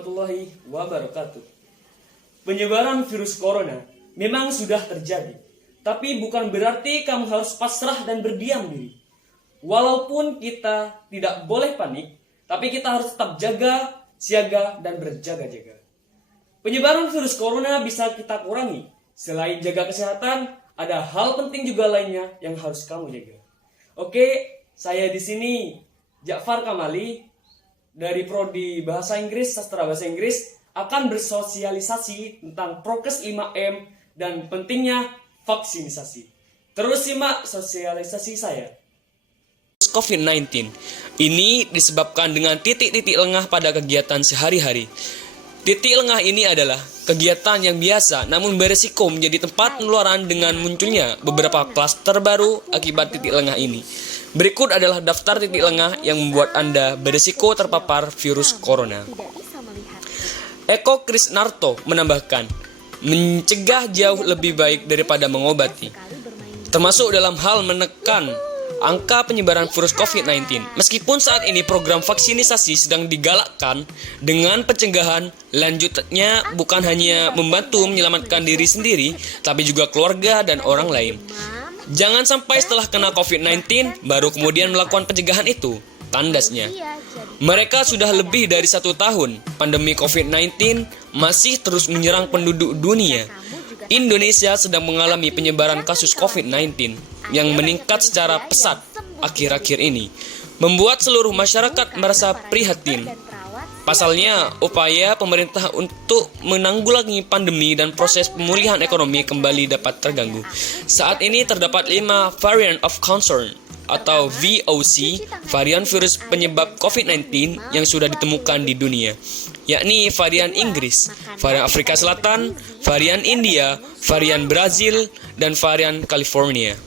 warahmatullahi wabarakatuh. Penyebaran virus corona memang sudah terjadi, tapi bukan berarti kamu harus pasrah dan berdiam diri. Walaupun kita tidak boleh panik, tapi kita harus tetap jaga, siaga, dan berjaga-jaga. Penyebaran virus corona bisa kita kurangi. Selain jaga kesehatan, ada hal penting juga lainnya yang harus kamu jaga. Oke, saya di sini Ja'far Kamali dari Prodi Bahasa Inggris, Sastra Bahasa Inggris akan bersosialisasi tentang prokes 5M dan pentingnya vaksinisasi. Terus simak sosialisasi saya. COVID-19 ini disebabkan dengan titik-titik lengah pada kegiatan sehari-hari. Titik lengah ini adalah kegiatan yang biasa namun beresiko menjadi tempat penularan dengan munculnya beberapa klaster baru akibat titik lengah ini. Berikut adalah daftar titik lengah yang membuat Anda beresiko terpapar virus corona. Eko Krisnarto menambahkan, mencegah jauh lebih baik daripada mengobati, termasuk dalam hal menekan angka penyebaran virus COVID-19. Meskipun saat ini program vaksinisasi sedang digalakkan dengan pencegahan, lanjutnya bukan hanya membantu menyelamatkan diri sendiri, tapi juga keluarga dan orang lain. Jangan sampai setelah kena COVID-19, baru kemudian melakukan pencegahan itu. Tandasnya, mereka sudah lebih dari 1 tahun. Pandemi COVID-19 masih terus menyerang penduduk dunia. Indonesia sedang mengalami penyebaran kasus COVID-19 yang meningkat secara pesat akhir-akhir ini, membuat seluruh masyarakat merasa prihatin. Pasalnya, upaya pemerintah untuk menanggulangi pandemi dan proses pemulihan ekonomi kembali dapat terganggu. Saat ini terdapat 5 variant of concern atau VOC, varian virus penyebab COVID-19 yang sudah ditemukan di dunia, yakni varian Inggris, varian Afrika Selatan, varian India, varian Brazil, dan varian California.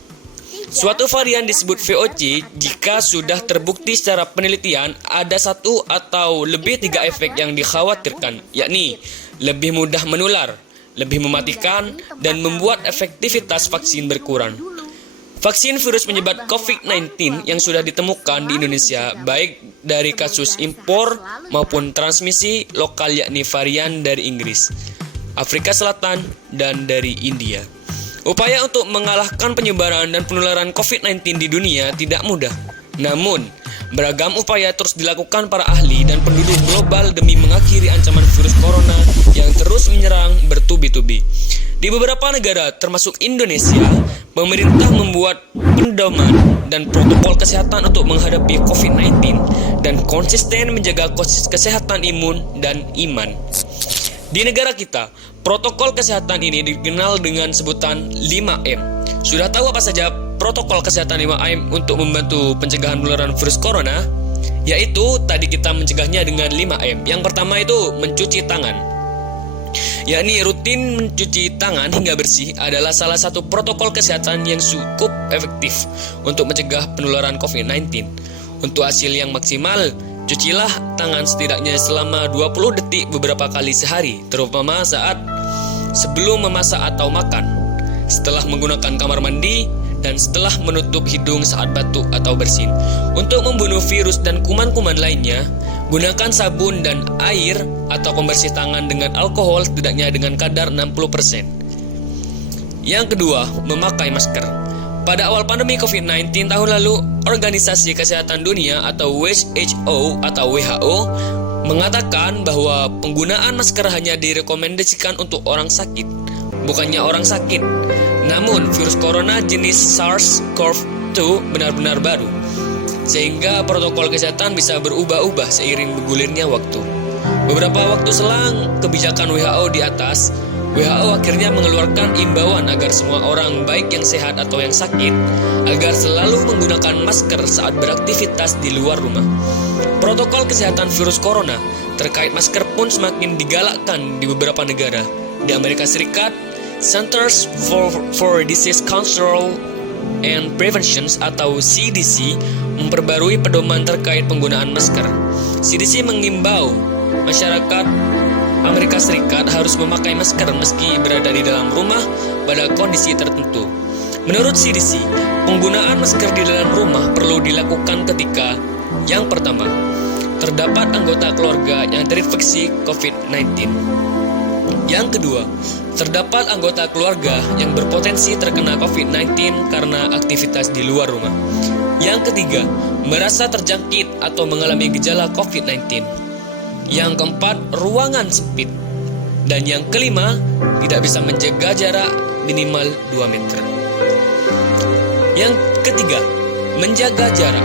Suatu varian disebut VOC jika sudah terbukti secara penelitian ada 1 atau lebih 3 efek yang dikhawatirkan, yakni lebih mudah menular, lebih mematikan, dan membuat efektivitas vaksin berkurang. Vaksin virus penyebab COVID-19 yang sudah ditemukan di Indonesia baik dari kasus impor maupun transmisi lokal, yakni varian dari Inggris, Afrika Selatan, dan dari India. Upaya untuk mengalahkan penyebaran dan penularan COVID-19 di dunia tidak mudah. Namun, beragam upaya terus dilakukan para ahli dan penduduk global demi mengakhiri ancaman virus corona yang terus menyerang bertubi-tubi. Di beberapa negara, termasuk Indonesia, pemerintah membuat pedoman dan protokol kesehatan untuk menghadapi COVID-19 dan konsisten menjaga kesehatan imun dan iman. Di negara kita, protokol kesehatan ini dikenal dengan sebutan 5M. Sudah tahu apa saja protokol kesehatan 5M untuk membantu pencegahan penularan virus corona? Yaitu tadi kita mencegahnya dengan 5M. Yang pertama itu mencuci tangan. Yakni rutin mencuci tangan hingga bersih adalah salah satu protokol kesehatan yang cukup efektif untuk mencegah penularan COVID-19. Untuk hasil yang maksimal, cucilah tangan setidaknya selama 20 detik beberapa kali sehari, terutama saat sebelum memasak atau makan, setelah menggunakan kamar mandi, dan setelah menutup hidung saat batuk atau bersin. Untuk membunuh virus dan kuman-kuman lainnya, gunakan sabun dan air atau pembersih tangan dengan alkohol setidaknya dengan kadar 60%. Yang kedua, memakai masker. Pada awal pandemi COVID-19 tahun lalu, Organisasi Kesehatan Dunia atau WHO mengatakan bahwa penggunaan masker hanya direkomendasikan untuk orang sakit, bukannya orang sakit. Namun, virus corona jenis SARS-CoV-2 benar-benar baru, sehingga protokol kesehatan bisa berubah-ubah seiring bergulirnya waktu. Beberapa waktu selang kebijakan WHO di atas, WHO akhirnya mengeluarkan imbauan agar semua orang, baik yang sehat atau yang sakit, agar selalu menggunakan masker saat beraktivitas di luar rumah. Protokol kesehatan virus corona terkait masker pun semakin digalakkan di beberapa negara. Di Amerika Serikat, Centers for Disease Control and Prevention atau CDC memperbarui pedoman terkait penggunaan masker. CDC mengimbau masyarakat Amerika Serikat harus memakai masker meski berada di dalam rumah pada kondisi tertentu. Menurut CDC, penggunaan masker di dalam rumah perlu dilakukan ketika yang pertama, terdapat anggota keluarga yang terinfeksi COVID-19. Yang kedua, terdapat anggota keluarga yang berpotensi terkena COVID-19 karena aktivitas di luar rumah. Yang ketiga, merasa terjangkit atau mengalami gejala COVID-19. Yang keempat, ruangan sempit. Dan yang kelima, tidak bisa menjaga jarak minimal 2 meter. Yang ketiga, menjaga jarak.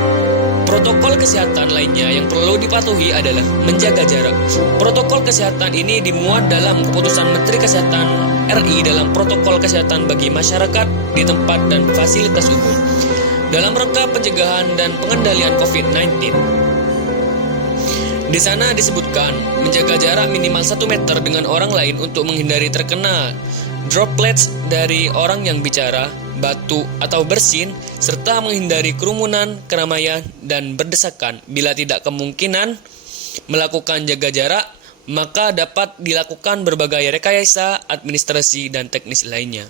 Protokol kesehatan lainnya yang perlu dipatuhi adalah menjaga jarak. Protokol kesehatan ini dimuat dalam keputusan Menteri Kesehatan RI dalam protokol kesehatan bagi masyarakat di tempat dan fasilitas umum dalam rangka pencegahan dan pengendalian COVID-19. Di sana disebutkan menjaga jarak minimal 1 meter dengan orang lain untuk menghindari terkena droplets dari orang yang bicara, batuk, atau bersin, serta menghindari kerumunan, keramaian, dan berdesakan. Bila tidak kemungkinan melakukan jaga jarak, maka dapat dilakukan berbagai rekayasa administrasi dan teknis lainnya.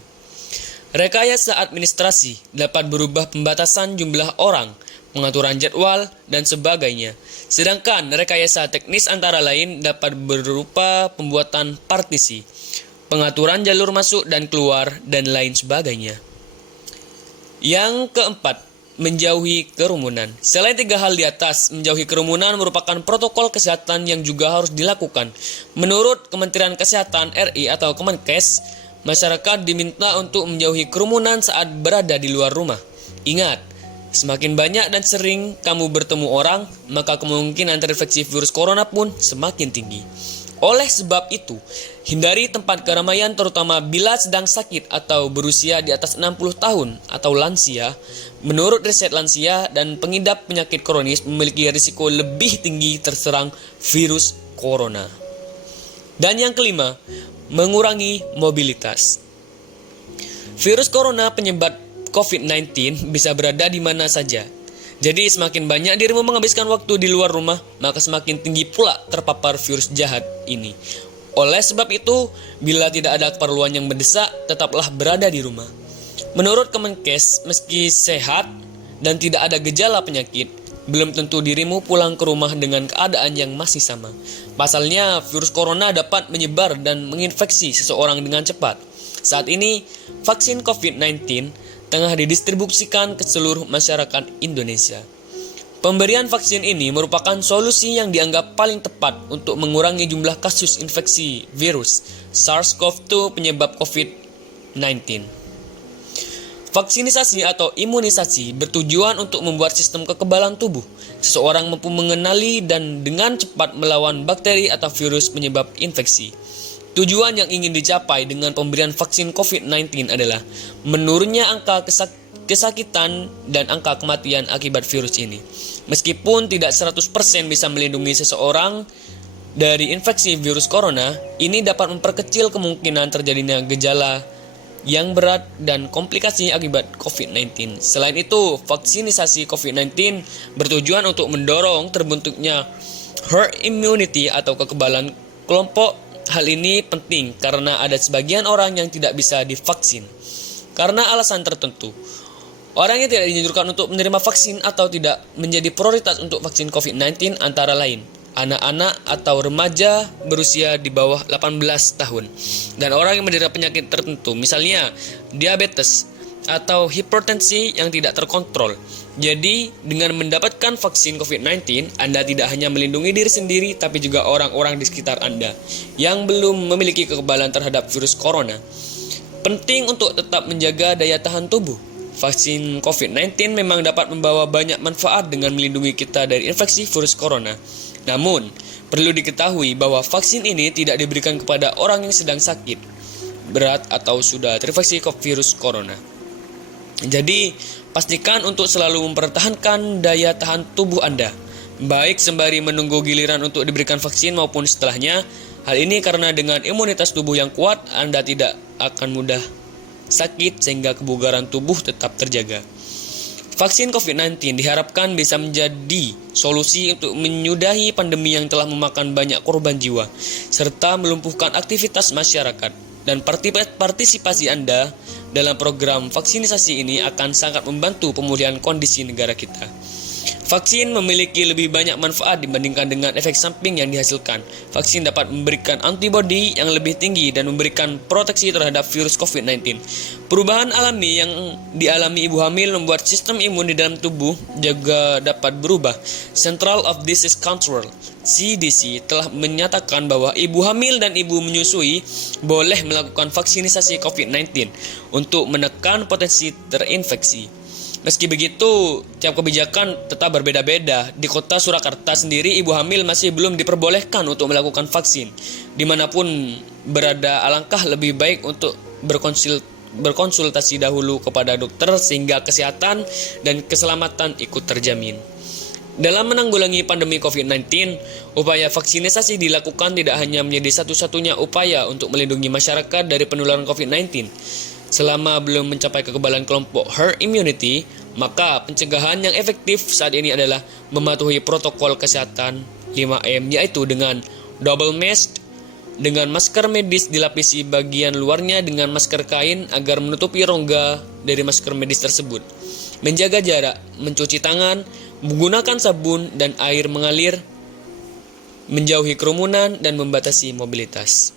Rekayasa administrasi dapat berubah pembatasan jumlah orang, pengaturan jadwal, dan sebagainya. Sedangkan rekayasa teknis antara lain dapat berupa pembuatan partisi, pengaturan jalur masuk dan keluar, dan lain sebagainya. Yang keempat, menjauhi kerumunan. Selain 3 hal di atas, menjauhi kerumunan merupakan protokol kesehatan yang juga harus dilakukan. Menurut Kementerian Kesehatan RI atau Kemenkes, masyarakat diminta untuk menjauhi kerumunan saat berada di luar rumah. Ingat, semakin banyak dan sering kamu bertemu orang, maka kemungkinan terinfeksi virus corona pun semakin tinggi. Oleh sebab itu, hindari tempat keramaian terutama bila sedang sakit atau berusia di atas 60 tahun atau lansia. Menurut riset, lansia dan pengidap penyakit kronis memiliki risiko lebih tinggi terserang virus corona. Dan yang kelima, mengurangi mobilitas. Virus corona penyebab COVID-19 bisa berada di mana saja. Jadi semakin banyak dirimu menghabiskan waktu di luar rumah, maka semakin tinggi pula terpapar virus jahat ini. Oleh sebab itu, bila tidak ada keperluan yang mendesak, tetaplah berada di rumah. Menurut Kemenkes, meski sehat dan tidak ada gejala penyakit, belum tentu dirimu pulang ke rumah dengan keadaan yang masih sama. Pasalnya, virus corona dapat menyebar dan menginfeksi seseorang dengan cepat. Saat ini, vaksin COVID-19 tengah didistribusikan ke seluruh masyarakat Indonesia. Pemberian vaksin ini merupakan solusi yang dianggap paling tepat untuk mengurangi jumlah kasus infeksi virus SARS-CoV-2 penyebab COVID-19. Vaksinisasi atau imunisasi bertujuan untuk membuat sistem kekebalan tubuh seseorang mampu mengenali dan dengan cepat melawan bakteri atau virus penyebab infeksi. Tujuan yang ingin dicapai dengan pemberian vaksin COVID-19 adalah menurunnya angka kesakitan dan angka kematian akibat virus ini. Meskipun tidak 100% bisa melindungi seseorang dari infeksi virus corona, ini dapat memperkecil kemungkinan terjadinya gejala yang berat dan komplikasi akibat COVID-19. Selain itu, vaksinisasi COVID-19 bertujuan untuk mendorong terbentuknya herd immunity atau kekebalan kelompok. Hal ini penting karena ada sebagian orang yang tidak bisa divaksin karena alasan tertentu. Orang yang tidak dianjurkan untuk menerima vaksin atau tidak menjadi prioritas untuk vaksin COVID-19 antara lain anak-anak atau remaja berusia di bawah 18 tahun dan orang yang menderita penyakit tertentu, misalnya diabetes atau hipertensi yang tidak terkontrol. Jadi, dengan mendapatkan vaksin COVID-19, Anda tidak hanya melindungi diri sendiri, tapi juga orang-orang di sekitar Anda yang belum memiliki kekebalan terhadap virus corona. Penting untuk tetap menjaga daya tahan tubuh. Vaksin COVID-19 memang dapat membawa banyak manfaat dengan melindungi kita dari infeksi virus corona. Namun, perlu diketahui bahwa vaksin ini tidak diberikan kepada orang yang sedang sakit, berat, atau sudah terinfeksi virus corona. Jadi, pastikan untuk selalu mempertahankan daya tahan tubuh Anda, baik sembari menunggu giliran untuk diberikan vaksin maupun setelahnya. Hal ini karena dengan imunitas tubuh yang kuat, Anda tidak akan mudah sakit sehingga kebugaran tubuh tetap terjaga. Vaksin COVID-19 diharapkan bisa menjadi solusi untuk menyudahi pandemi yang telah memakan banyak korban jiwa, serta melumpuhkan aktivitas masyarakat. Dan partisipasi Anda dalam program vaksinisasi ini akan sangat membantu pemulihan kondisi negara kita. Vaksin memiliki lebih banyak manfaat dibandingkan dengan efek samping yang dihasilkan. Vaksin dapat memberikan antibodi yang lebih tinggi dan memberikan proteksi terhadap virus COVID-19. Perubahan alami yang dialami ibu hamil membuat sistem imun di dalam tubuh juga dapat berubah. Central of Disease Control (CDC) telah menyatakan bahwa ibu hamil dan ibu menyusui boleh melakukan vaksinisasi COVID-19 untuk menekan potensi terinfeksi. Meski begitu, tiap kebijakan tetap berbeda-beda. Di kota Surakarta sendiri, ibu hamil masih belum diperbolehkan untuk melakukan vaksin. Dimanapun berada, alangkah lebih baik untuk berkonsultasi dahulu kepada dokter sehingga kesehatan dan keselamatan ikut terjamin. Dalam menanggulangi pandemi COVID-19, upaya vaksinisasi dilakukan tidak hanya menjadi satu-satunya upaya untuk melindungi masyarakat dari penularan COVID-19. Selama belum mencapai kekebalan kelompok herd immunity, maka pencegahan yang efektif saat ini adalah mematuhi protokol kesehatan 5M, yaitu dengan double mask, dengan masker medis dilapisi bagian luarnya dengan masker kain agar menutupi rongga dari masker medis tersebut, menjaga jarak, mencuci tangan, menggunakan sabun dan air mengalir, menjauhi kerumunan, dan membatasi mobilitas.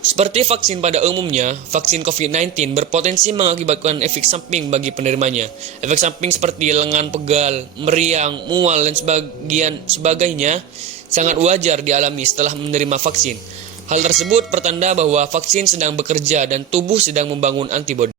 Seperti vaksin pada umumnya, vaksin COVID-19 berpotensi mengakibatkan efek samping bagi penerimanya. Efek samping seperti lengan pegal, meriang, mual, dan sebagainya sangat wajar dialami setelah menerima vaksin. Hal tersebut pertanda bahwa vaksin sedang bekerja dan tubuh sedang membangun antibodi.